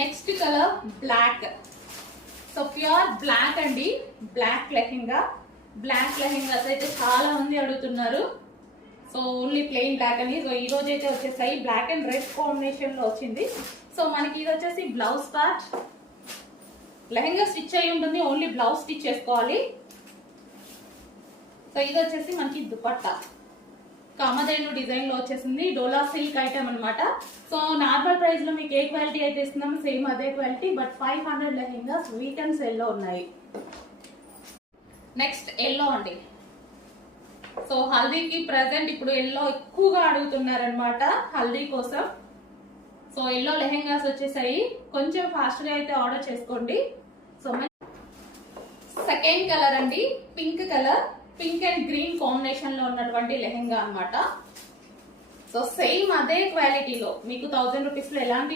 Next colour black. So pure black అండి, black lehenga. Black lehengas అయితే చాలా మంది అడుగుతున్నారు. సో ఓన్లీ ప్లెయిన్ బ్లాక్ అని. సో ఈ రోజు అయితే వచ్చేసాయి బ్లాక్ అండ్ రెడ్ కాంబినేషన్ లో వచ్చింది. సో మనకి ఇది వచ్చేసి బ్లౌజ్ పార్ట్. లెహెంగా స్టిచ్ అయి ఉంటుంది, ఓన్లీ బ్లౌజ్ స్టిచ్ చేసుకోవాలి. సో ఇది వచ్చేసి మనకి దుపట్టా కామధేను డిజైన్ లో వచ్చేసింది. డోలా సిల్క్ ఐటమ్ అనమాట. సో నార్మల్ ప్రైస్ లో మీకు ఏ క్వాలిటీ అయితే ఇస్తున్నాం సేమ్ అదే quality, but 500 lehengas weekends yellow ఉన్నాయి. నెక్స్ట్ ఎల్లో అండి. సో హల్దీకి ప్రెసెంట్ ఇప్పుడు ఎల్లో ఎక్కువగా అడుగుతున్నారనమాట హల్దీ కోసం. సో ఎల్లో లెహెంగాస్ వచ్చేసాయి, కొంచెం ఫాస్ట్ గా అయితే ఆర్డర్ చేసుకోండి. సో సెకండ్ కలర్ అండి, pink colour. Pink and green combination లో ఉన్నటువంటి లెహెంగా అన్నమాట. సో సేమ్ అదే క్వాలిటీలో మీకు 1000 రూపీస్ లో ఎలాంటి